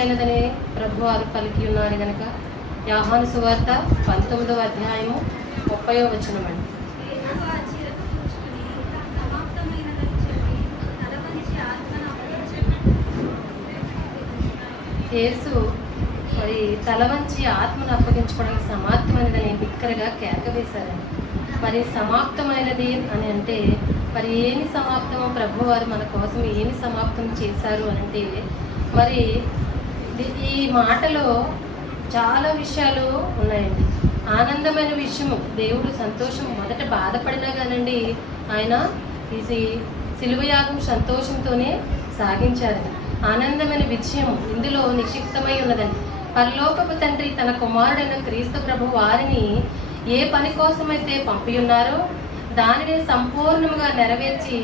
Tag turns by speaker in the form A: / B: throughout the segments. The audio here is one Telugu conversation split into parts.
A: సమాప్తమైనదని ప్రభు పలికి ఉన్నారు కనుక యాహాను సువార్త పంతొమ్మిదవ అధ్యాయము ముప్పయో వచనమండి
B: యెహోవా
A: యేసు మరి తల వంచి ఆత్మను అప్పగించుకోవడానికి సమాప్తమైనదని బిక్కరగా కేక మరి సమాప్తమైనది అని అంటే మరి ఏమి సమాప్తమో ప్రభువారు మన కోసం ఏమి సమాప్తం చేశారు అని అంటే మరి ఈ మాటలో చాలా విషయాలు ఉన్నాయండి. ఆనందమైన విషయము దేవుడు సంతోషం మొదట బాధపడినా కానండి ఆయన ఇది సిలువయాగం సంతోషంతోనే సాగించారు. ఆనందమైన విజయం ఇందులో నిక్షిప్తమై ఉన్నదండి. పరలోకపు తండ్రి తన కుమారుడైన క్రీస్తు ప్రభు వారిని ఏ పని కోసమైతే పంపి ఉన్నారో దానిని సంపూర్ణంగా నెరవేర్చి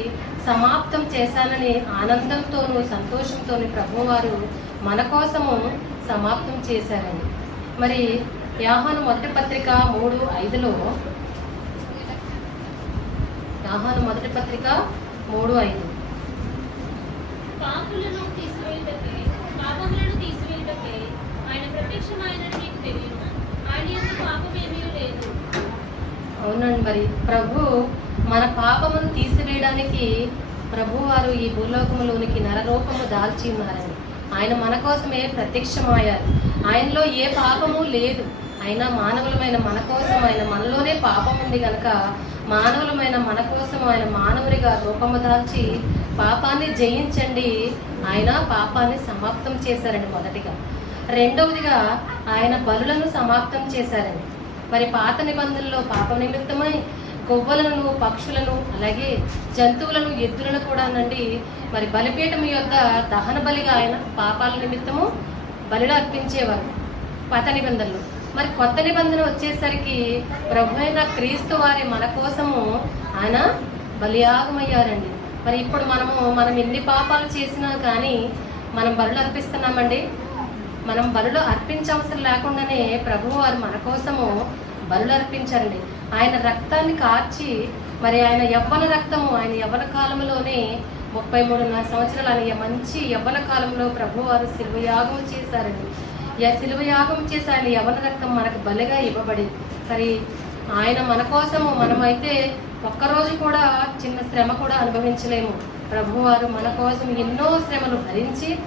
A: సమాప్తం చేశానని ఆనందంతోనూ సంతోషంతోనూ ప్రభువారు మన కోసము సమాప్తం చేశారండి మరి యాహాను మొదటి పత్రిక మూడు ఐదులో యాహాను మొదటి పత్రిక మూడు ఐదు. అవునండి మరి ప్రభు మన పాపమును తీసివేయడానికి ప్రభు వారు ఈ భూలోకములోనికి నరరూపము దాల్చి ఉన్నారని. ఆయన మన కోసమే ప్రత్యక్షమయ్యారు ఆయనలో ఏ పాపము లేదు. అయినా మానవులమైన మన కోసం ఆయన మనలోనే పాపం ఉంది కనుక మానవులమైన మన కోసం ఆయన మానవుడిగా రూపము దాల్చి పాపాన్ని జయించండి. ఆయన పాపాన్ని సమాప్తం చేశారండి మొదటిగా. రెండవదిగా ఆయన బలులను సమాప్తం చేశారండి. మరి పాత నిబంధనలో పాప నిమిత్తమై కొవ్వలను పక్షులను అలాగే జంతువులను ఎద్దులను కూడా నండి మరి బలిపీఠం యొక్క దహన బలిగా ఆయన పాపాల నిమిత్తము బలిలో అర్పించేవారు పాత నిబంధనలు. మరి కొత్త నిబంధన వచ్చేసరికి ప్రభు అయిన క్రీస్తు వారి మన కోసము ఆయన బలియాగమయ్యారండి. మరి ఇప్పుడు మనము మనం ఎన్ని పాపాలు చేసినా కానీ మనం బలులు అర్పిస్తున్నామండి. మనం బలులు అర్పించవసరం లేకుండానే ప్రభువు వారు మన కోసము బలులు అర్పించారండి. ఆయన రక్తాన్ని కార్చి మరి ఆయన యవ్వన రక్తము ఆయన యవ్వన కాలంలోనే ముప్పై మూడున్నర సంవత్సరాలు ఆయన మంచి యవ్వన కాలంలో ప్రభు వారు శిల్వయాగం చేశారండి. ఈ శిలువయాగం చేసి ఆయన యవ్వన రక్తం మనకు బలిగా ఇవ్వబడింది. మరి ఆయన మన కోసము మనమైతే ఒక్కరోజు కూడా చిన్న శ్రమ కూడా అనుభవించలేము. ప్రభువారు మన కోసం ఎన్నో శ్రమలు భరించి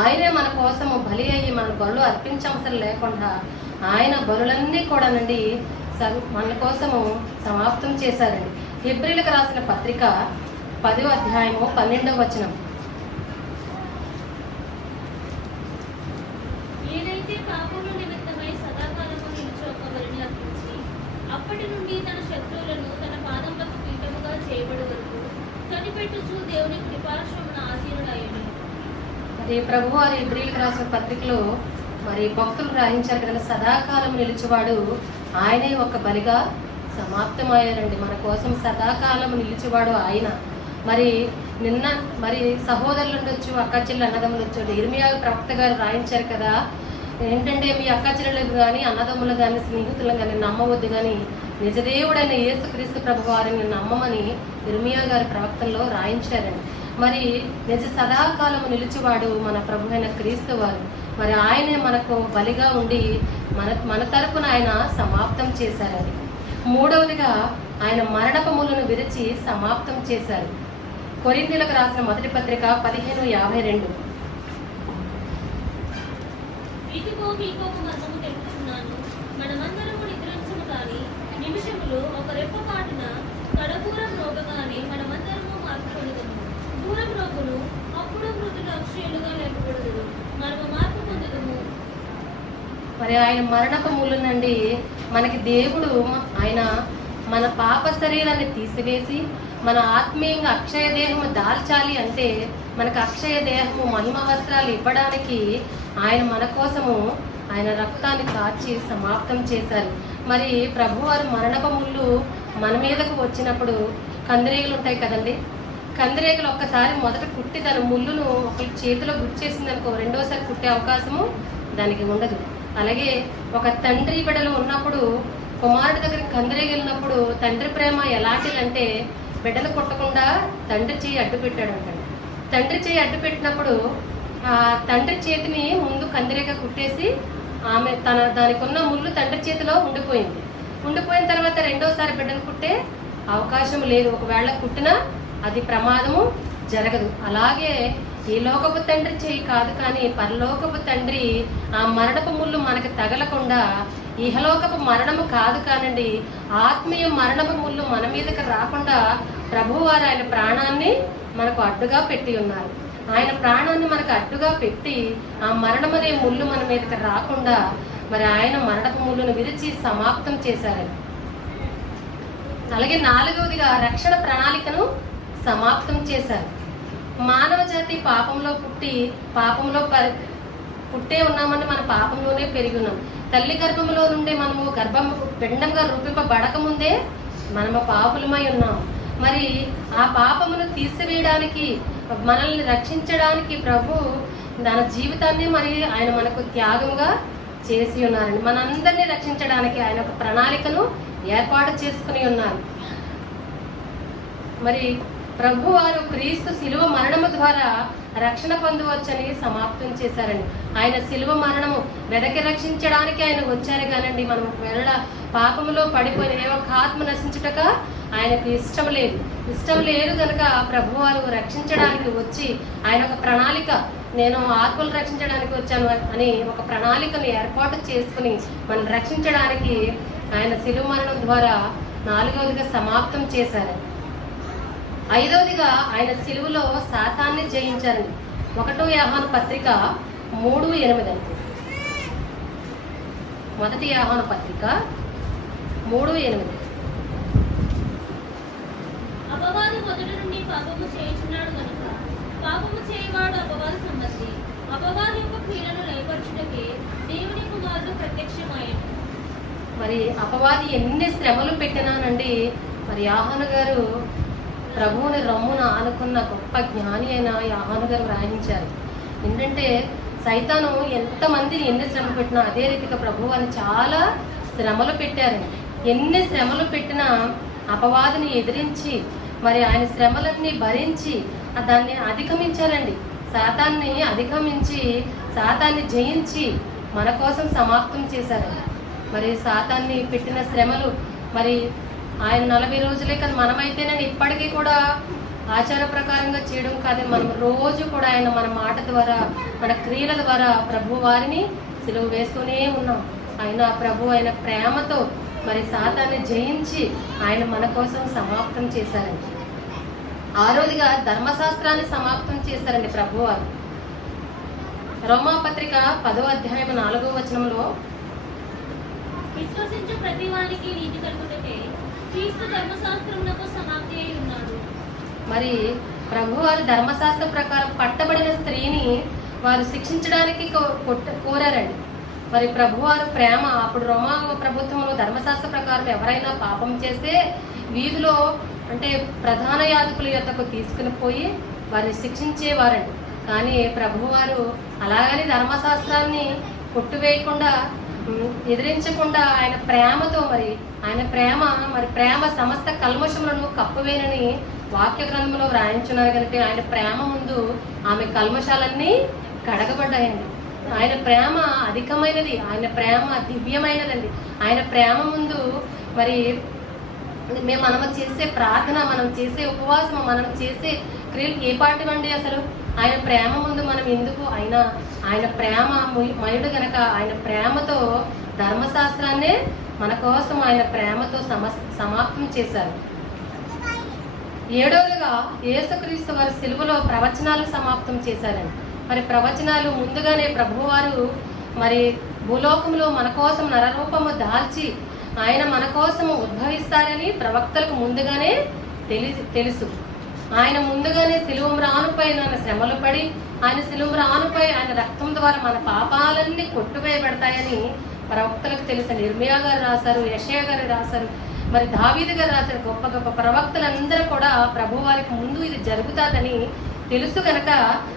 A: ఆయనే మన కోసము బలి అయ్యి మన బలు అర్పించవసరం లేకుండా ఆయన బలులన్నీ కూడా నుండి మన కోసము సమాప్తం చేశారండి. ఏప్రిల్కి రాసిన పత్రిక పదో అధ్యాయము పన్నెండవ వచనం.
C: అప్పటి నుండి తన శత్రువులను తన పాదములకు పీఠముగా చేయబడి వరకు కనిపెట్టుచు దేవుని కృపాశ్రమున ఆసీనుడయ్యను
A: మరి ప్రభు వారి ఏప్రిల్కి రాసిన పత్రికలో మరి భక్తులు గ్రహించారు కదా సదాకాలం నిలిచేవాడు ఆయనే ఒక బలిగా సమాప్తమయ్యారండి. మన కోసం సదాకాలం నిలిచేవాడు ఆయన. మరి నిన్న మరి సహోదరులు ఉండొచ్చు అక్క చెల్లెలు అన్నదమ్ములు వచ్చాడు ఇర్మియా ప్రవక్త గారు రాయించారు కదా ఏంటంటే మీ అక్క చెల్లెలకు కానీ అన్నదమ్ములు కానీ స్నేహితులను కానీ నమ్మవద్దు కానీ నిజదేవుడైన యేసుక్రీస్తు ప్రభు వారిని నమ్మమని ఇర్మియా గారి ప్రవక్తల్లో రాయించారండి. మరి నిజ సదాకాలము నిలిచివాడు మన ప్రభు అయిన క్రీస్తు వారు. మరి ఆయనే మనకు బలిగా ఉండి మన మన తరపున ఆయన సమాప్తం చేశారని మూడవదిగా ఆయన మరణపములను విరిచి సమాప్తం చేశారు. కొరింథీలకు రాసిన మొదటి పత్రిక పదిహేను యాభై రెండు.
C: ఒక మనమందరము నిద్రించము కానీ ఒక రెప్ప కడపూరం రోగగానే దూరం అప్పుడు మృతులు అక్షయులుగా లేపబడదు మరొక మార్పు పొందదము.
A: మరి ఆయన మరణక నుండి మనకి దేవుడు ఆయన మన పాప శరీరాన్ని తీసివేసి మన ఆత్మీయంగా అక్షయ దేహము దాల్చాలి అంటే మనకు అక్షయ దేహము మహిమ వస్త్రాలు ఇవ్వడానికి ఆయన మన కోసము ఆయన రక్తాన్ని కార్చి సమాప్తం చేశారు. మరి ప్రభువారు మరణపములు మన మీదకు వచ్చినప్పుడు కందిరీగలు ఉంటాయి కదండి? కందిరేగలు ఒక్కసారి మొదట కుట్టి దాని ముళ్ళును ఒక చేతిలో గుచ్చేసింది అనుకో రెండోసారి కుట్టే అవకాశము దానికి ఉండదు. అలాగే ఒక తండ్రి బిడలో ఉన్నప్పుడు కుమారుడి దగ్గరికి కందిరీగలు తండ్రి ప్రేమ ఎలాంటిదంటే బిడ్డలు కొట్టకుండా తండ్రి చేయి అడ్డు పెట్టాడు అంటాడు తండ్రి చేయి అడ్డు పెట్టినప్పుడు ఆ తండ్రి చేతిని ముందు కందిరేగ కుట్టేసి ఆమె తన దానికి ఉన్న ముళ్ళు తండ్రి చేతిలో ఉండిపోయింది. ఉండిపోయిన తర్వాత రెండోసారి బిడ్డను కుట్టే అవకాశం లేదు. ఒకవేళ కుట్టినా అది ప్రమాదము జరగదు. అలాగే ఈ లోకపు తండ్రి చేయి కాదు కానీ పరలోకపు తండ్రి ఆ మరణపు ముళ్ళు మనకు తగలకుండా ఇహలోకపు మరణము కాదు కానండి ఆత్మీయ మరణపు ముళ్ళు మన మీదకి రాకుండా ప్రభువారు ఆయన ప్రాణాన్ని మనకు అడ్డుగా పెట్టి ఉన్నారు. ఆయన ప్రాణాన్ని మనకు అడ్డుగా పెట్టి ఆ మరణం అనే ముళ్ళు మన మీదకి రాకుండా మరి ఆయన మరణపు ముళ్ళును విరిచి సమాప్తం చేశారు. అలాగే నాలుగవదిగా రక్షణ ప్రణాళికను సమాప్తం చేశారు. మానవ జాతి పాపంలో పుట్టి పాపంలో పరి పుట్టే ఉన్నామని మన పాపంలోనే పెరిగి ఉన్నాం. తల్లి గర్భంలో నుండి మనము గర్భం పిండంగా రూపింపబడకముందే మనము పాపులమై ఉన్నాం. మరి ఆ పాపమును తీసివేయడానికి మనల్ని రక్షించడానికి ప్రభు తన జీవితాన్ని మరి ఆయన మనకు త్యాగంగా చేసి ఉన్నారండి. మనందరినీ రక్షించడానికి ఆయన ఒక ప్రణాళికను ఏర్పాటు చేసుకుని ఉన్నారు. మరి ప్రభువారు క్రీస్తు శిలువ మరణము ద్వారా రక్షణ పొందవచ్చని సమాప్తం చేశారండి. ఆయన శిలువ మరణము వెదకి రక్షించడానికి ఆయన వచ్చారు కానండి. మనం వెళ్ళ పాపములో పడిపోయిన ఏ ఒక్క ఆత్మ నశించుటక ఆయనకు ఇష్టం లేదు. ఇష్టం లేదు కనుక ప్రభువారు రక్షించడానికి వచ్చి ఆయన ఒక ప్రణాళిక నేను ఆత్మలు రక్షించడానికి వచ్చాను అని ఒక ప్రణాళికను ఏర్పాటు చేసుకుని మనం రక్షించడానికి ఆయన శిలువ మరణం ద్వారా నాలుగవదిగా సమాప్తం చేశారు. ఐదవదిగా ఆయన సిలువలో శాతాన్ని జయించారండి. ఒకటో యాహాను పత్రిక మూడు ఎనిమిది అండి. మొదటి యాహాను పత్రిక మూడు ఎనిమిది.
C: అపవాది మొదటి నుండి పాపము చేయుచున్నాడు కనుక పాపము చేయవాడు అపవాది సంబంధి అపవాది యొక్క క్రియలను లయపరచుటకే దేవుని కుమారుడు ప్రత్యక్షమాయను.
A: మరి అపవాది ఎన్ని శ్రమలు పెట్టినానండి. మరి యాహాను గారు ప్రభువుని రమ్మున ఆనుకున్న గొప్ప జ్ఞాని అయిన యాహాను గారు వ్రాయించారు. ఏంటంటే సైతాను ఎంతమందిని ఎన్ని శ్రమ పెట్టినా అదే రీతిగా ప్రభువు అని చాలా శ్రమలు పెట్టారు ఎన్ని శ్రమలు పెట్టినా అపవాదిని ఎదిరించి మరి ఆయన శ్రమలన్నీ భరించి దాన్ని అధిగమించారండి. శాతాన్ని అధిగమించి శాతాన్ని జయించి మన కోసం సమాప్తం చేశారు మరి శాతాన్ని పెట్టిన శ్రమలు మరి ఆయన నలభై రోజులే కాదు మనమైతే నేను ఇప్పటికీ కూడా ఆచార ప్రకారంగా చేయడం కాదు. మనం రోజు కూడా ఆయన మన మాట ద్వారా మన క్రియల ద్వారా ప్రభు వారిని సెలవు వేస్తూనే ఉన్నాం. ఆయన ప్రభు ఆయన ప్రేమతో మరి సాతాన్ని జయించి ఆయన మన కోసం సమాప్తం చేశారండి. ఆరోదిగా ధర్మశాస్త్రాన్ని సమాప్తం చేశారండి ప్రభువారు రోమాపత్రిక పదో అధ్యాయం నాలుగో వచనంలో
C: విశ్వసించు ప్రతి వానికి నీతి కలుగుతుంటే
A: మరి ప్రభువారు ధర్మశాస్త్ర ప్రకారం పట్టబడిన స్త్రీని వారు శిక్షించడానికి కో- కోరారండి. మరి ప్రభువారు ప్రేమ అప్పుడు రోమా ప్రభుత్వంలో ధర్మశాస్త్ర ప్రకారం ఎవరైనా పాపం చేస్తే వీధిలో అంటే ప్రధాన యాజకుల యొక్కకు తీసుకుని పోయి వారిని శిక్షించేవారండి. కానీ ప్రభువారు అలాగని ధర్మశాస్త్రాన్ని కొట్టువేయకుండా ఎదిరించకుండా ఆయన ప్రేమతో మరి ఆయన ప్రేమ మరి ప్రేమ సమస్త కల్మషములను కప్పవేనని వాక్య గ్రంథంలో వ్రాయించున్నారు కనుక ఆయన ప్రేమ ముందు ఆమె కల్మషాలన్నీ కడగబడ్డాయండి. ఆయన ప్రేమ అధికమైనది ఆయన ప్రేమ దివ్యమైనదండి. ఆయన ప్రేమ ముందు మరి మేము మనం చేసే ప్రార్థన మనం చేసే ఉపవాసం మనం చేసే క్రియలు ఏ పాటివండి అసలు? ఆయన ప్రేమ ముందు మనం ఎందుకు ఆయన ఆయన ప్రేమ మయుడు గనక ఆయన ప్రేమతో ధర్మశాస్త్రాన్నే మన కోసం ఆయన ప్రేమతో సమ సమాప్తం చేశారు. ఏడవదిగా యేసుక్రీస్తు వారి సిలువలో ప్రవచనాలు సమాప్తం చేశారండి మరి ప్రవచనాలు ముందుగానే ప్రభువారు మరి భూలోకంలో మన కోసం నరరూపము దాల్చి ఆయన మన కోసం ఉద్భవిస్తారని ప్రవక్తలకు ముందుగానే తెలి తెలుసు. ఆయన ముందుగానే సిలువం రానుపై ఆయన శ్రమలు పడి ఆయన సిలువ రానుపై ఆయన రక్తం ద్వారా మన పాపాలన్నీ కొట్టువేయబడతాయని ప్రవక్తలకు తెలుసు. నిర్మయా గారు రాశారు యశయ గారు రాశారు మరి దావీదు గారు రాశారు గొప్ప గొప్ప ప్రవక్తలందరూ కూడా ప్రభు వారికి ముందు ఇది జరుగుతాదని తెలుసు కనుక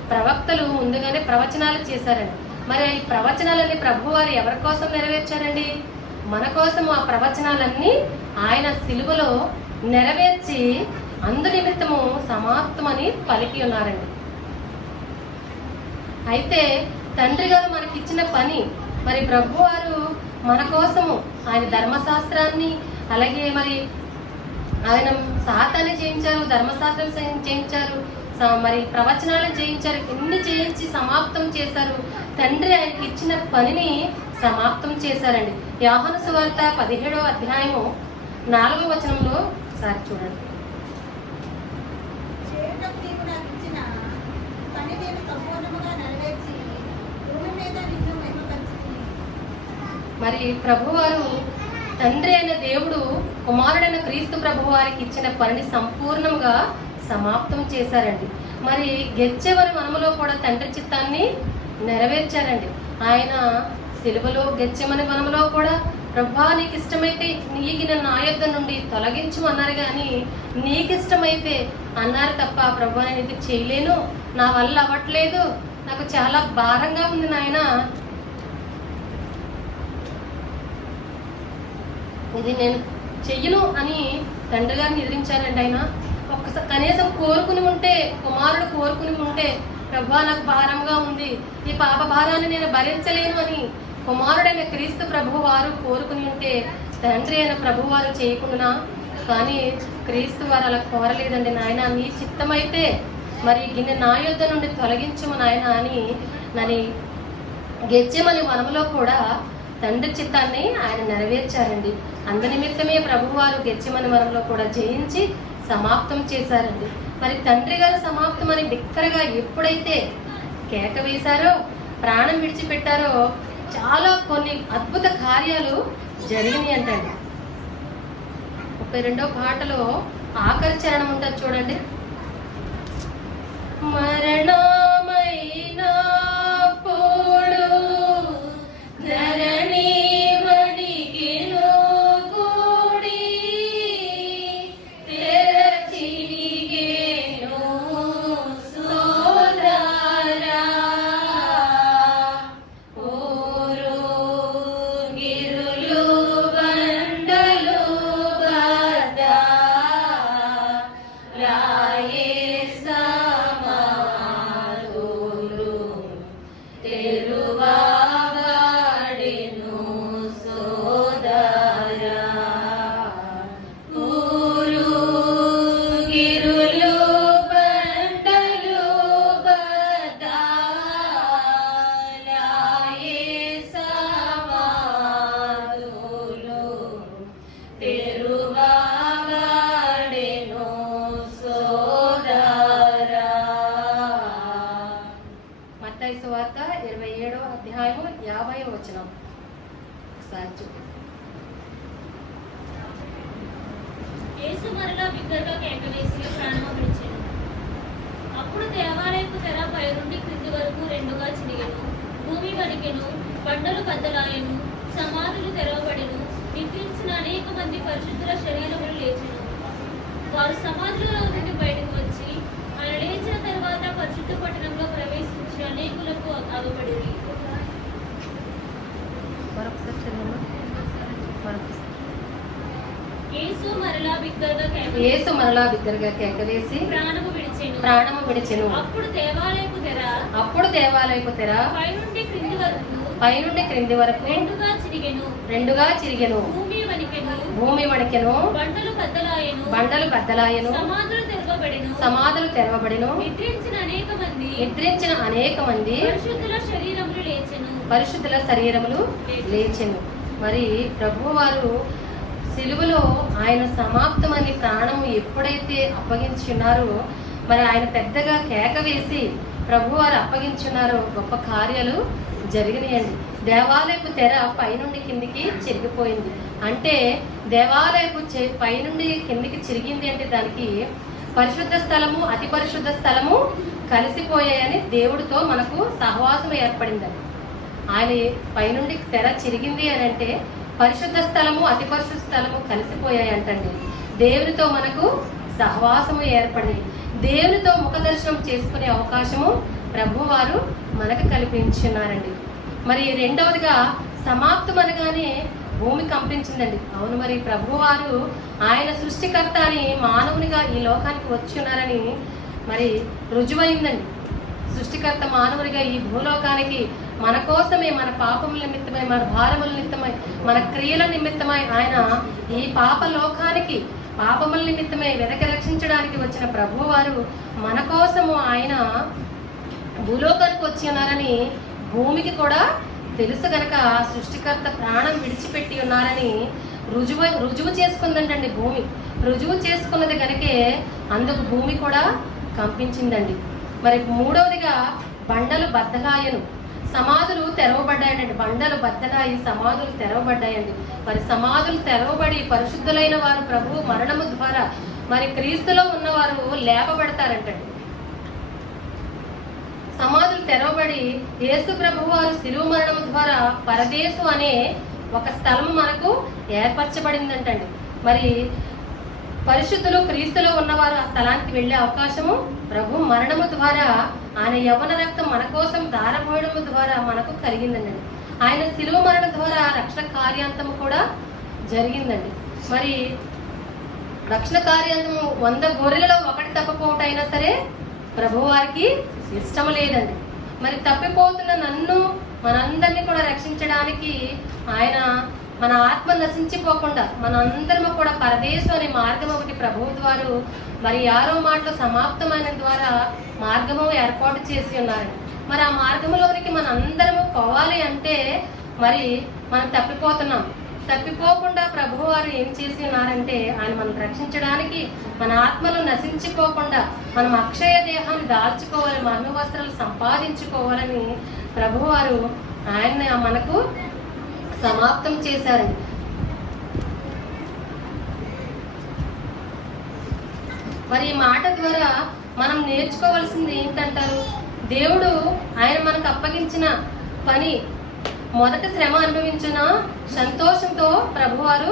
A: ప్రవక్తలు ముందుగానే ప్రవచనాలు చేశారండి. మరి ఈ ప్రవచనాలన్నీ ప్రభు వారు ఎవరి కోసం నెరవేర్చారండి? మన కోసం ఆ ప్రవచనాలన్నీ ఆయన సిలువలో నెరవేర్చి అందు నిమిత్తము సమాప్తమని పలికి ఉన్నారండి. అయితే తండ్రి గారు మనకిచ్చిన పని మరి ప్రభు వారు మన కోసము ఆయన ధర్మశాస్త్రాన్ని అలాగే మరి ఆయన సాతాన్ని చేయించారు ధర్మశాస్త్రం చేయించారు స- మరి ప్రవచనాలను చేయించారు ఎన్ని చేయించి సమాప్తం చేశారు. తండ్రి ఆయనకి ఇచ్చిన పనిని సమాప్తం చేశారండి. యాహన సువార్త పదిహేడవ అధ్యాయము నాలుగవ వచనంలో సారి చూడండి.
D: నాకు ఇచ్చిన పని నేను సంపూర్ణముగా నెరవేర్చి భూమి మీద నిన్ను
A: మరి ప్రభువారు తండ్రి అయిన దేవుడు కుమారుడైన క్రీస్తు ప్రభు వారికి ఇచ్చిన పనిని సంపూర్ణంగా సమాప్తం చేశారండి. మరి గెచ్చేవారి మనములో కూడా తండ్రి చిత్తాన్ని నెరవేర్చారండి. ఆయన సిలువలో గెచ్చెమని వనములో కూడా ప్రభా నీకు ఇష్టమైతే నన్ను నా యొద్ద నుండి తొలగించు అన్నారు కానీ నీకు ఇష్టమైతే అన్నారు తప్ప ప్రభా నేను ఇది చేయలేను. నా వల్ల అవ్వట్లేదు. నాకు చాలా భారంగా ఉంది నాయన. ఇది నేను చెయ్యను అని తండ్రి గారిని ఎదిరించారండి ఆయన. ఒక్కసారి కనీసం కోరుకుని ఉంటే కుమారుడు కోరుకుని ఉంటే ప్రభా నాకు భారంగా ఉంది. ఈ పాప భారాన్ని నేను భరించలేను అని కుమారుడైన క్రీస్తు ప్రభు వారు కోరుకుని ఉంటే తండ్రి అయిన ప్రభు వారు చేయకుండా కానీ క్రీస్తు వారు అలా కోరలేదండి నాయన. నీ చిత్తమైతే మరి గిన్నె నా యొద్ద నుండి తొలగించము నాయన అని నని గెచ్చెమని వనములో కూడా తండ్రి చిత్తాన్ని ఆయన నెరవేర్చారండి. అందు నిమిత్తమే ప్రభువారు గెచ్చమని వనంలో కూడా జయించి సమాప్తం చేశారండి. మరి తండ్రి గారు సమాప్తం అని బిక్కరగా ఎప్పుడైతే కేక వేశారో ప్రాణం విడిచిపెట్టారో చాలా కొన్ని అద్భుత కార్యాలు జరిగినాయి అంటండి. ముప్పై రెండో పాటలో ఆఖరి చరణం ఉంటుంది చూడండి. మరణమైన మత్తాయి సువార్త ఇరవై ఏడవ అధ్యాయం యాభై వచనం. ఒకసారి చూడండి
C: యేసు మరలా బిగ్గరగా కేకవేసి ప్రాణము విడిచెను అప్పుడు దేవాలయపు తెర పై నుండి క్రింది వరకు రెండుగా చిరిగెను భూమి వణికెను బండలు బద్దలాయెను సమాధులు తెరవబడెను నిద్రించిన అనేక మంది పరిశుద్ధుల శరీరములు లేచెను. వారు సమాధులలో నుండి బయటకు వచ్చి తర్వాత పరిశుద్ధ పట్టణంలో ప్రవేశించి అనేకులకు అగబడి యేసు మరలా బిగ్గరగా
A: యేసు మరలా బిగ్గరగా కేకవేసి
C: ప్రాణము విడిచెను.
A: ప్రాణము విడిచెను.
C: అప్పుడు దేవాలయపు తెర
A: అప్పుడు దేవాలయపు తెర
C: పైనుండి క్రింది వరకు
A: పైనుండి క్రింది వరకు
C: రెండుగా చిరిగెను.
A: రెండుగా చిరిగెను.
C: భూమి వణికెను. బండలు తెరవబడెను.
A: సమాధులు తెరవబడిను.
C: నిద్రించిన అనేక మంది.
A: నిద్రించిన అనేక మంది.
C: పరిశుద్ధుల శరీరములు లేచెను.
A: పరిశుద్ధుల శరీరములు లేచెను. మరి ప్రభువారు సిలువలో ఆయన సమాప్తమని ప్రాణము ఎప్పుడైతే అప్పగించున్నారో మరి ఆయన పెద్దగా కేక వేసి ప్రభువారు అప్పగించున్నారో గొప్ప కార్యాలు జరిగినాయండి. దేవాలయపు తెర పైనుండి కిందికి చిరిగిపోయింది. అంటే దేవాలయపు చె- పైనుండి కిందికి చిరిగింది అంటే దానికి పరిశుద్ధ స్థలము అతి పరిశుద్ధ స్థలము కలిసిపోయాయని దేవుడితో మనకు సహవాసం ఏర్పడిందని ఆయన పైనుండి తెర చిరిగింది అని అంటే పరిశుద్ధ స్థలము అతి పరిశుద్ధ స్థలము కలిసిపోయాయి అంటండి. దేవునితో మనకు సహవాసము ఏర్పడింది దేవునితో ముఖ దర్శనం చేసుకునే అవకాశము ప్రభువారు మనకు కల్పించున్నారండి. మరి రెండవదిగా సమాప్తం అనగానే భూమి కంపించిందండి. అవును మరి ప్రభువారు ఆయన సృష్టికర్త అని మానవునిగా ఈ లోకానికి వచ్చి ఉన్నారని మరి రుజువైందండి. సృష్టికర్త మానవునిగా ఈ భూలోకానికి మన కోసమే మన పాపముల నిమిత్తమై మన భారముల నిమిత్తమై మన క్రియల నిమిత్తమై ఆయన ఈ పాప లోకానికి పాపముల నిమిత్తమై వెనక రక్షించడానికి వచ్చిన ప్రభువారు మన కోసము ఆయన భూలోకానికి వచ్చి ఉన్నారని భూమికి కూడా తెలుసు గనక సృష్టికర్త ప్రాణం విడిచిపెట్టి ఉన్నారని రుజువు రుజువు చేసుకుందంటండి భూమి. రుజువు చేసుకున్నది కనుకే అందుకు భూమి కూడా కంపించిందండి. మరి మూడవదిగా బండలు బద్దలాయను. సమాధులు తెరవబడ్డాయండి బండలు బద్దలాయి సమాధులు తెరవబడ్డాయండి. మరి సమాధులు తెరవబడి పరిశుద్ధులైన వారు ప్రభు మరణము ద్వారా మరి క్రీస్తులో ఉన్నవారు లేపబడతారంటండి. సమాధులు తెరవబడి యేసు ప్రభు వారు శిలువ మరణం ద్వారా పరదేశు అనే ఒక స్థలం మనకు ఏర్పరచబడిందంటండి. మరి పరిశుద్ధులు క్రీస్తులో ఉన్నవారు ఆ స్థలానికి వెళ్ళే అవకాశము ప్రభు మరణము ద్వారా ఆయన యవన రక్తం మన కోసం దారపోయడము ద్వారా మనకు కలిగిందండి. ఆయన శిలువ మరణం ద్వారా రక్షణ కార్యాంతము కూడా జరిగిందండి. మరి రక్షణ కార్యాంతము వంద గొర్రెలలో ఒకటి తప్పపోవటైనా సరే ప్రభువారికి ఇష్టం లేదండి. మరి తప్పిపోతున్న నన్ను మనందరినీ కూడా రక్షించడానికి ఆయన మన ఆత్మ నశించిపోకుండా మనందరము కూడా పరదేశం అనే మార్గం ఒకటి ప్రభువు ద్వారా మరి ఆరో మాటలు సమాప్తమైన ద్వారా మార్గము ఏర్పాటు చేసి ఉన్నారు. మరి ఆ మార్గంలోనికి మన అందరము పోవాలి అంటే మరి మనం తప్పిపోతున్నాం. తప్పిపోకుండా ప్రభువారు ఏం చేసి ఉన్నారంటే ఆయన మనం రక్షించడానికి మన ఆత్మలు నశించిపోకుండా మనం అక్షయ దేహాన్ని దాల్చుకోవాలి మహిమ వస్త్రాలు సంపాదించుకోవాలని ప్రభువారు ఆయన మనకు సమాప్తం చేశారు. మరి ఈ మాట ద్వారా మనం నేర్చుకోవాల్సింది ఏంటంటారు? దేవుడు ఆయన మనకు అప్పగించిన పని మొదట శ్రమ అనుభవించిన సంతోషంతో ప్రభువారు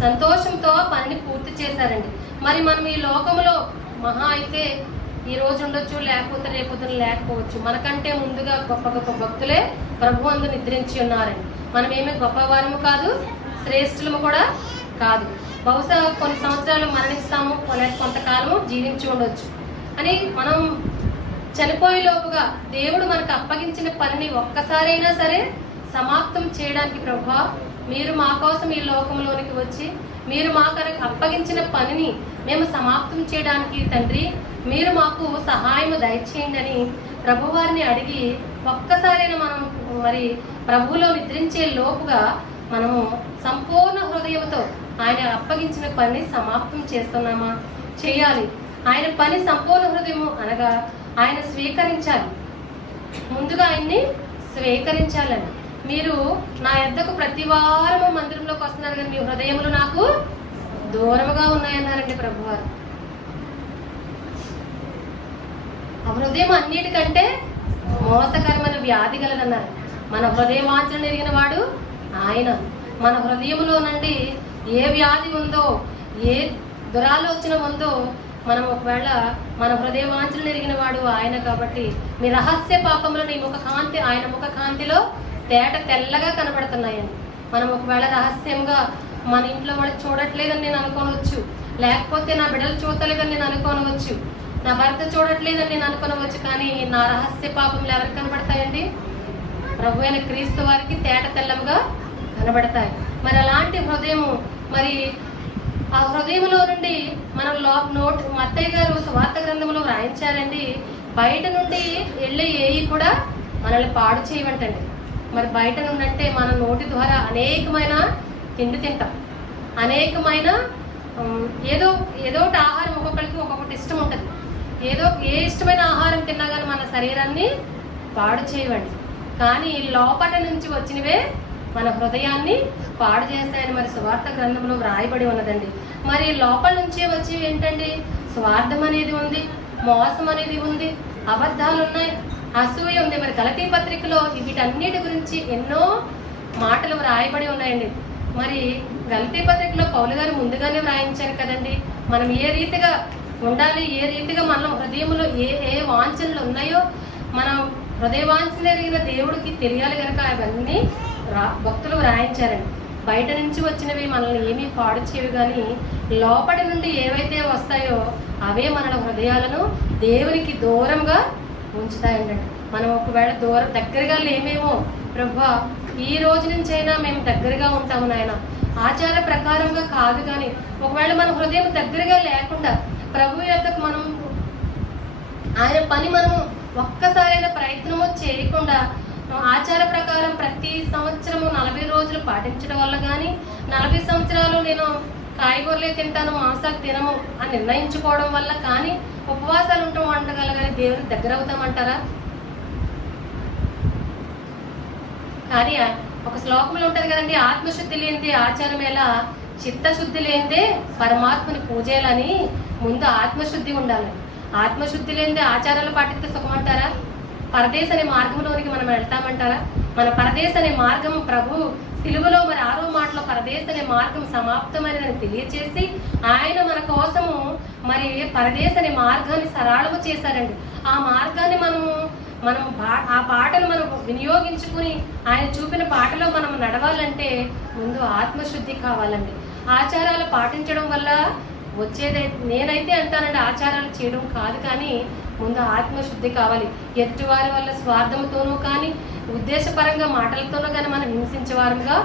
A: సంతోషంతో పనిని పూర్తి చేశారండి. మరి మనం ఈ లోకంలో మహా అయితే ఈ రోజు ఉండొచ్చు లేకపోతే రేపొద్దున లేకపోవచ్చు. మనకంటే ముందుగా గొప్ప గొప్ప భక్తులే ప్రభు అందు నిద్రించి ఉన్నారండి. మనం ఏమీ గొప్పవారము కాదు శ్రేష్ఠులము కూడా కాదు. బహుశా కొన్ని సంవత్సరాలు మరణిస్తాము కొనే కొంతకాలము జీవించి ఉండొచ్చు. అని మనం చనిపోయే లోపుగా దేవుడు మనకు అప్పగించిన పనిని ఒక్కసారైనా సరే సమాప్తం చేయడానికి ప్రభా మీరు మా కోసం ఈ లోకంలోనికి వచ్చి మీరు మా కొరకు అప్పగించిన పనిని మేము సమాప్తం చేయడానికి తండ్రి మీరు మాకు సహాయం దయచేయండి అని ప్రభువారిని అడిగి ఒక్కసారైనా మనం మరి ప్రభువులో నిద్రించే లోపుగా మనము సంపూర్ణ హృదయంతో ఆయన అప్పగించిన పని సమాప్తం చేస్తున్నామా? చేయాలి. ఆయన పని సంపూర్ణ హృదయము అనగా ఆయన స్వీకరించాలి. ముందుగా ఆయన్ని స్వీకరించాలని. మీరు నా యొద్దకు ప్రతి వారము మందిరంలోకి వస్తున్నారు కానీ మీ హృదయములు నాకు దూరముగా ఉన్నాయన్నారండి ప్రభువారు. ఆ హృదయం అన్నిటికంటే మోసకరమైన వ్యాధి గలదన్నారు. మన హృదయ ఎరిగిన వాడు ఆయన. మన హృదయంలో నుండి ఏ వ్యాధి ఉందో ఏ దురాలోచన ఉందో మనం ఒకవేళ మన హృదయ ఎరిగిన వాడు ఆయన కాబట్టి మీ రహస్య పాపంలో నీ ముఖ కాంతి ఆయన ముఖ కాంతిలో తేట తెల్లగా కనబడుతున్నాయండి. మనం ఒకవేళ రహస్యంగా మన ఇంట్లో వాళ్ళు చూడట్లేదని నేను అనుకోనవచ్చు. లేకపోతే నా బిడ్డలు చూడలేదని నేను అనుకోనవచ్చు. నా భర్త చూడట్లేదని నేను అనుకోనవచ్చు. కానీ నా రహస్య పాపములు ఎవరికి కనబడతాయండి? ప్రభు అయిన క్రీస్తు వారికి తేట తెల్లముగా కనబడతాయి. మరి అలాంటి హృదయము మరి ఆ హృదయంలో నుండి మనం లో నోట్ మత్తయ్య గారు స్వార్థ గ్రంథంలో వ్రాయించారండి. బయట నుండి వెళ్ళే ఏవి కూడా మనల్ని పాడు చేయమంటండి మరి బయట ఉన్నట్టే మన నోటి ద్వారా అనేకమైన తిండి తింటాం. అనేకమైన ఏదో ఏదో ఒకటి ఆహారం ఒక్కొక్కరికి ఒక్కొక్కటి ఇష్టం ఉంటుంది. ఏదో ఏ ఇష్టమైన ఆహారం తిన్నా కానీ మన శరీరాన్ని పాడు చేయవండి. కానీ లోపల నుంచి వచ్చినవే మన హృదయాన్ని పాడు చేస్తాయని మరి స్వార్థ గ్రంథంలో వ్రాయబడి ఉన్నదండి. మరి లోపల నుంచే వచ్చి ఏంటండి? స్వార్థం అనేది ఉంది మోసం అనేది ఉంది అబద్ధాలు ఉన్నాయి. అసూయ ఉంది. మరి గలతీ పత్రికలో వీటన్నిటి గురించి ఎన్నో మాటలు వ్రాయబడి ఉన్నాయండి. మరి గలతీ పత్రికలో పౌలు గారు ముందుగానే వ్రాయించారు కదండి. మనం ఏ రీతిగా ఉండాలి ఏ రీతిగా మన హృదయంలో ఏ ఏ వాంఛనలు ఉన్నాయో మనం హృదయ జరిగిన దేవుడికి తెలియాలి కనుక అవన్నీ రా- భక్తులు వ్రాయించారండి. బయట నుంచి వచ్చినవి మనల్ని ఏమీ పాడు చేయవు కానీ లోపటి నుండి ఏవైతే వస్తాయో అవే మన హృదయాలను దేవునికి దూరంగా ఉంచుతాయండి మనం ఒకవేళ దూరం దగ్గరగా లేమేమో ప్రభా ఈ రోజు నుంచైనా మేము దగ్గరగా ఉంటాము నాయన. ఆచార ప్రకారంగా కాదు కానీ ఒకవేళ మన హృదయం దగ్గరగా లేకుండా ప్రభు యొక్కకు మనం ఆయన పని మనము ఒక్కసారైనా ప్రయత్నము చేయకుండా ఆచార ప్రకారం ప్రతి సంవత్సరము నలభై రోజులు పాటించడం వల్ల కానీ నలభై సంవత్సరాలు నేను కాయగూరలే తింటాను మాంసాలు తినము అని నిర్ణయించుకోవడం వల్ల కానీ ఉపవాసాలు ఉంటాం వంటగల కానీ దగ్గర అవుతామంటారా? కానీ ఒక శ్లోకంలో ఉంటుంది కదండి ఆత్మశుద్ధి లేనిదే ఆచారం ఎలా? చిత్తశుద్ధి లేనిదే పరమాత్మని పూజేయాలని ముందు ఆత్మశుద్ధి ఉండాలి. ఆత్మశుద్ధి లేనిదే ఆచారాలు పాటిస్తే సుఖమంటారా పరదేశ్ అనే మార్గంలోనికి మనం వెళ్తామంటారా? మన పరదేశ్ అనే మార్గం ప్రభు సిలువలో మరి ఆరో మాటలో పరదేశ్ అనే మార్గం సమాప్తమైనదని తెలియచేసి ఆయన మన కోసము మరి పరదేశ్ అనే మార్గాన్ని సరళము చేశారండి. ఆ మార్గాన్ని మనము మనం ఆ పాటను మనం వినియోగించుకుని ఆయన చూపిన పాటలో మనం నడవాలంటే ముందు ఆత్మశుద్ధి కావాలండి. ఆచారాలు పాటించడం వల్ల వచ్చేదైతే నేనైతే అంటానండి ఆచారాలు చేయడం కాదు కానీ ముందు ఆత్మశుద్ధి కావాలి. ఎదుటివారి వల్ల స్వార్థంతోనూ కానీ ఉద్దేశపరంగా మాటలతోనూ కానీ మనం హింసించేవారుగా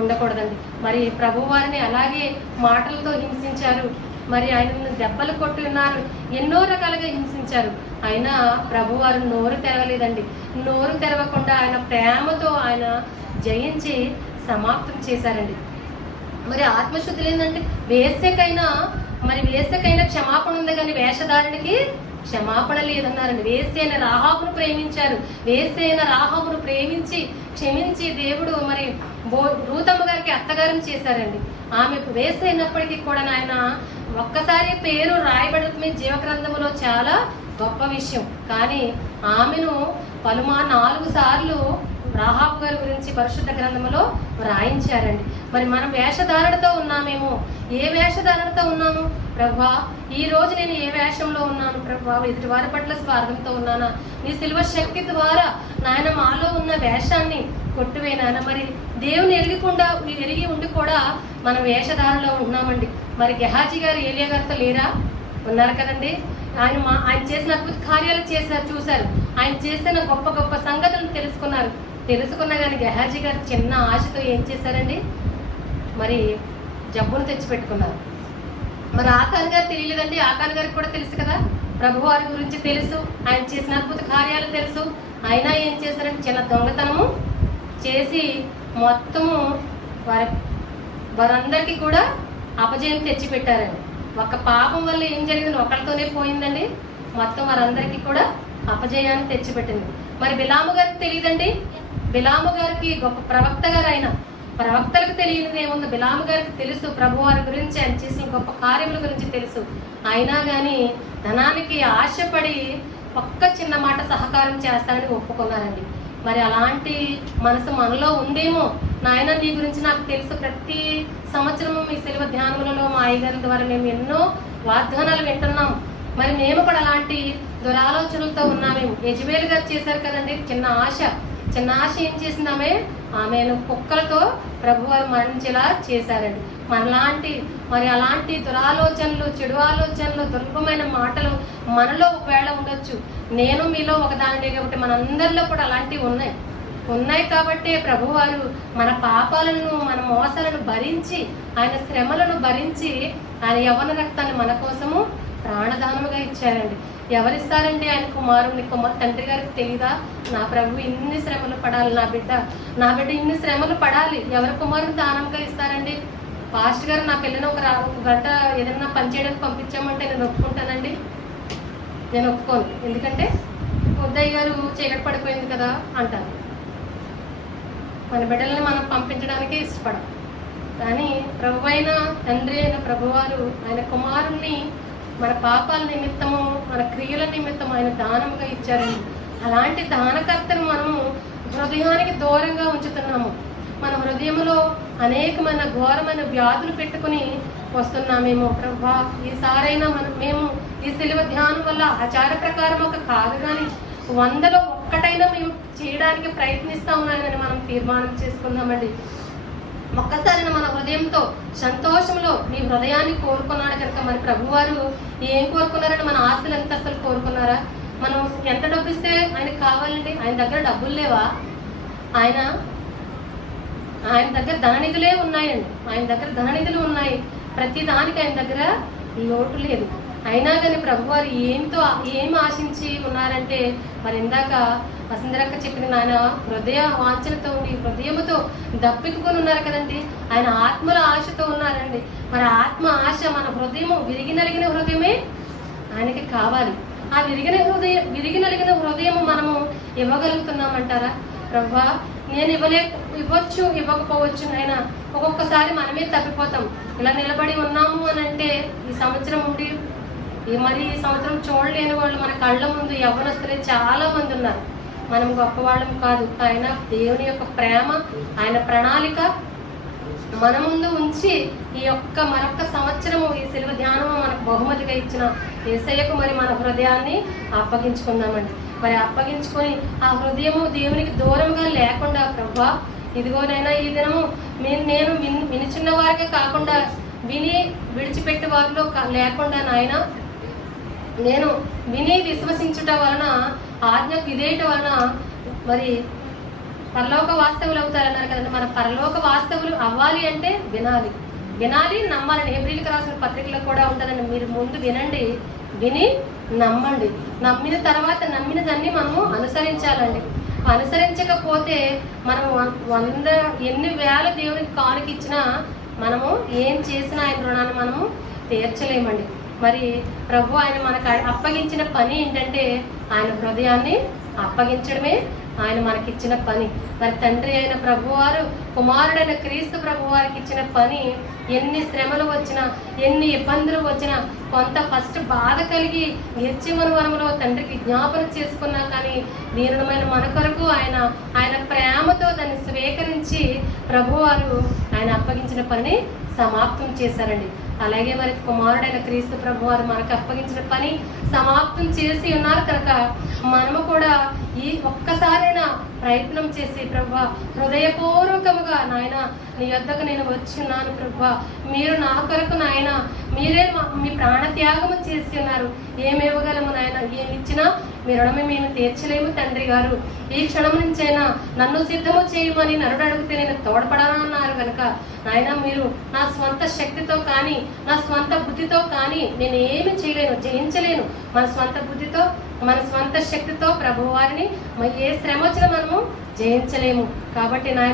A: ఉండకూడదండి. మరి ప్రభు వారిని అలాగే మాటలతో హింసించారు. మరి ఆయన దెబ్బలు కొట్టున్నారు ఎన్నో రకాలుగా హింసించారు. అయినా ప్రభువారు నోరు తెరవలేదండి. నోరు తెరవకుండా ఆయన ప్రేమతో ఆయన జయించి సమాప్తం చేశారండి. మరి ఆత్మశుద్ధి ఏంటంటే వేసకైనా మరి వేసకైనా క్షమాపణ ఉంది కానీ వేషధారునికి క్షమాపణ లేదన్నారండి వేసేన అయిన రాహాబును ప్రేమించారు. వేసేన అయిన రాహాబును ప్రేమించి క్షమించి దేవుడు మరి బో రూతమ్మ గారికి అత్తగారం చేశారండి. ఆమెకు వేసైనప్పటికీ అయినప్పటికీ కూడా ఆయన ఒక్కసారి పేరు రాయబడటమే జీవగ్రంథములో చాలా గొప్ప విషయం. కానీ ఆమెను పలుమా నాలుగు సార్లు రాహాబు గారి గురించి పరిశుద్ధ గ్రంథంలో రాయించారండి మరి మనం వేషధారణతో ఉన్నామేమో? ఏ వేషధారణతో ఉన్నాము? ప్రభా ఈ రోజు నేను ఏ వేషంలో ఉన్నాను? ప్రభా ఎదుటి వారి పట్ల స్వార్థంతో ఉన్నానా? నీ శిల్వ శక్తి ద్వారా నాయన మాలో ఉన్న వేషాన్ని కొట్టువేనాయన మరి దేవుని ఎరిగికుండా ఎరిగి ఉండి కూడా మనం వేషధారణలో ఉన్నామండి. మరి గెహాజీ గారు ఏలియా గారితో లేరా? ఉన్నారు కదండి? ఆయన మా ఆయన చేసిన అద్భుత కార్యాలు చేశారు చూశారు. ఆయన చేసిన గొప్ప గొప్ప సంగతులను తెలుసుకున్నారు. తెలుసుకున్న కానీ గెహాజీ గారు చిన్న ఆశతో ఏం చేశారండి? మరి జబ్బును తెచ్చిపెట్టుకున్నారు. మరి ఆకాన్ గారు తెలియలేదండి. ఆకాన్ గారికి కూడా తెలుసు కదా. ప్రభువారి గురించి తెలుసు. ఆయన చేసిన అద్భుత కార్యాలు తెలుసు. అయినా ఏం చేశారంటే చిన్న దొంగతనము చేసి మొత్తము వారి వారందరికీ కూడా అపజయం తెచ్చిపెట్టారండి. ఒక పాపం వల్ల ఏం జరిగింది? ఒకరితోనే పోయిందండి. మొత్తం వారందరికీ కూడా అపజయాన్ని తెచ్చిపెట్టింది. మరి బిలాము గారికి తెలియదండి? బిలాము గారికి గొప్ప ప్రవక్త గారు ఆయన. ప్రవక్తలకు తెలియనిది ఏముంది? బిలాము గారికి తెలుసు ప్రభు వారి గురించి ఆయన చేసిన గొప్ప కార్యముల గురించి తెలుసు. అయినా కానీ ధనానికి ఆశపడి ఒక్క చిన్న మాట సహకారం చేస్తానని ఒప్పుకున్నారండి. మరి అలాంటి మనసు మనలో ఉందేమో? నాయన నీ గురించి నాకు తెలుసు. ప్రతి సంవత్సరము మీ సెలవు ధ్యానములలో మా అయ్యగారి ద్వారా మేము ఎన్నో వాగ్దానాలు వింటున్నాం మరి మేము కూడా అలాంటి దురాలోచనలతో ఉన్నామేమో. యజమేలు గారు చేశారు కదండి చిన్న ఆశ. చిన్న ఆశ ఏం చేసింది ఆమె ఆమెను కుక్కలతో ప్రభువారు మరణించేలా చేశారండి. మనలాంటి మరి అలాంటి దురాలోచనలు చెడు ఆలోచనలు దుర్భమైన మాటలు మనలో ఒకవేళ ఉండొచ్చు. నేను మీలో ఒకదానినే కాబట్టి మనందరిలో కూడా అలాంటివి ఉన్నాయి. ఉన్నాయి కాబట్టి ప్రభువారు మన పాపాలను మన మోసాలను భరించి ఆయన శ్రమలను భరించి ఆయన యవన రక్తాన్ని మన కోసము ప్రాణదానముగా ఇచ్చారండి. ఎవరిస్తారండి ఆయన కుమారుని కుమార్ తండ్రి గారికి తెలీదా? నా ప్రభు ఇన్ని శ్రమలు పడాలి నా బిడ్డ. నా బిడ్డ ఇన్ని శ్రమలు పడాలి. ఎవరి కుమారుని దానంగా ఇస్తారండి? పాస్ట్ గారు నా పిల్లని ఒక ఒక గంట ఏదైనా పని చేయడానికి పంపించామంటే నేను ఒప్పుకుంటానండి. నేను ఒప్పుకోను. ఎందుకంటే ఉద్దయ్య గారు చీకటి పడిపోయింది కదా అంటాను మన బిడ్డల్ని మనం పంపించడానికే ఇష్టపడం. కానీ ప్రభు అయిన తండ్రి అయిన ప్రభువారు ఆయన కుమారుణ్ణి మన పాపాల నిమిత్తము మన క్రియల నిమిత్తం ఆయన దానముగా ఇచ్చారండి. అలాంటి దానకర్తను మనము హృదయానికి దూరంగా ఉంచుతున్నాము. మన హృదయంలో అనేకమైన ఘోరమైన వ్యాధులు పెట్టుకుని వస్తున్నామేమో ప్రభా. ఈసారైనా మనం మేము ఈ శిలువ ధ్యానం వల్ల ఆచార ప్రకారం ఒక కాదు కానీ వందలో ఒక్కటైనా మేము చేయడానికి ప్రయత్నిస్తా ఉన్నామని మనం తీర్మానం చేసుకుందామండి. ఒక్కసారి మన హృదయంతో సంతోషంలో మీ హృదయాన్ని కోరుకున్నాడు కనుక మరి ప్రభువారు ఏం కోరుకున్నారని మన ఆస్తులు ఎంత అసలు కోరుకున్నారా? మనం ఎంత డబ్బు ఇస్తే ఆయనకు కావాలండి? ఆయన దగ్గర డబ్బులు లేవా? ఆయన ఆయన దగ్గర ధననిధులే ఉన్నాయండి. ఆయన దగ్గర ధననిధులు ఉన్నాయి. ప్రతి దానికి ఆయన దగ్గర లోటు లేదు. అయినా కానీ ప్రభువారు ఏంతో ఏం ఆశించి ఉన్నారంటే మరి ఇందాక వసుంధరక్క చెప్పిన నాయన హృదయ వాంఛలతో ఉండి హృదయముతో దప్పికుని ఉన్నారు కదండి. ఆయన ఆత్మల ఆశతో ఉన్నారండి. మరి ఆత్మ ఆశ మన హృదయము విరిగి నలిగిన హృదయమే ఆయనకి కావాలి. ఆ విరిగిన హృదయ విరిగి నలిగిన హృదయం మనము ఇవ్వగలుగుతున్నామంటారా? ప్రభా నేను ఇవ్వలే ఇవ్వచ్చు ఇవ్వకపోవచ్చు అయినా ఒక్కొక్కసారి మనమే తప్పిపోతాం. ఇలా నిలబడి ఉన్నాము అని అంటే ఈ సంవత్సరం ఉండి ఈ మరి ఈ సంవత్సరం చూడలేని వాళ్ళు మన కళ్ళ ముందు యవ్వనస్తులే చాలా మంది ఉన్నారు. మనం గొప్పవాళ్ళం కాదు. ఆయన దేవుని యొక్క ప్రేమ ఆయన ప్రణాళిక మన ముందు ఉంచి ఈ యొక్క మరొక సంవత్సరము ఈ సిలువ ధ్యానము మనకు బహుమతిగా ఇచ్చిన ఏసయ్యకు మరి మన హృదయాన్ని అప్పగించుకుందామండి. మరి అప్పగించుకొని ఆ హృదయము దేవునికి దూరంగా లేకుండా ప్రభా ఇదిగోనైనా ఈ దినము నేను నేను విని వినిచున్న వారికే కాకుండా విని విడిచిపెట్టే వారిలో లేకుండా నాయన నేను విని విశ్వసించుట వలన ఆజ్ఞకు విధేయట వలన మరి పరలోక వాస్తవులు అవుతారన్నారు కదండి. మన పరలోక వాస్తవులు అవ్వాలి అంటే వినాలి. వినాలి నమ్మాలని. ఏప్రిల్కి రాసిన పత్రికలో కూడా ఉంటుందండి. మీరు ముందు వినండి విని నమ్మండి. నమ్మిన తర్వాత నమ్మిన దాన్ని మనము అనుసరించాలండి. అనుసరించకపోతే మనం వం- వంద ఎన్ని వేల దేవునికి కానుకి ఇచ్చినా మనము ఏం చేసినా ఆయన రుణాన్ని మనము తీర్చలేమండి. మరి ప్రభు ఆయన మనకు అప్పగించిన పని ఏంటంటే ఆయన హృదయాన్ని అప్పగించడమే ఆయన మనకిచ్చిన పని. మరి తండ్రి అయిన ప్రభువారు కుమారుడైన క్రీస్తు ప్రభువారికి ఇచ్చిన పని ఎన్ని శ్రమలు వచ్చినా ఎన్ని ఇబ్బందులు వచ్చినా కొంత ఫస్ట్ బాధ కలిగి మన వనంలో తండ్రికి జ్ఞాపన చేసుకున్నా కానీ దీనుడమైన మన కొరకు ఆయన ఆయన ప్రేమతో దాన్ని స్వీకరించి ప్రభువారు ఆయన అప్పగించిన పని సమాప్తం చేశారండి. అలాగే మరి కుమారుడైన క్రీస్తు ప్రభు వారు మనకు అప్పగించిన పని సమాప్తం చేసి ఉన్నారు కనుక మనము కూడా ఈ ఒక్కసారైనా ప్రయత్నం చేసి ప్రభు హృదయపూర్వకముగా నాయన నీ యొద్దకు నేను వచ్చున్నాను ప్రభు. మీరు నా కొరకు నాయన మీరే మా- మీ ప్రాణత్యాగము చేసి ఉన్నారు. ఏమివ్వగలము నాయన? ఏమిచ్చినా మీ రుణమే మేము తీర్చలేము తండ్రి గారు. ఈ క్షణం నుంచైనా నన్ను సిద్ధము చేయమని నరుడు అడిగితే నేను తోడ్పడాలన్నారు కనుక నాయన మీరు నా స్వంత శక్తితో కానీ నా స్వంత బుద్ధితో కానీ నేను ఏమి చేయలేను జయించలేను. మన స్వంత బుద్ధితో మన స్వంత శక్తితో ప్రభువారిని మ- ఏ శ్రమ వచ్చినా మనము జయించలేము. కాబట్టి నాయన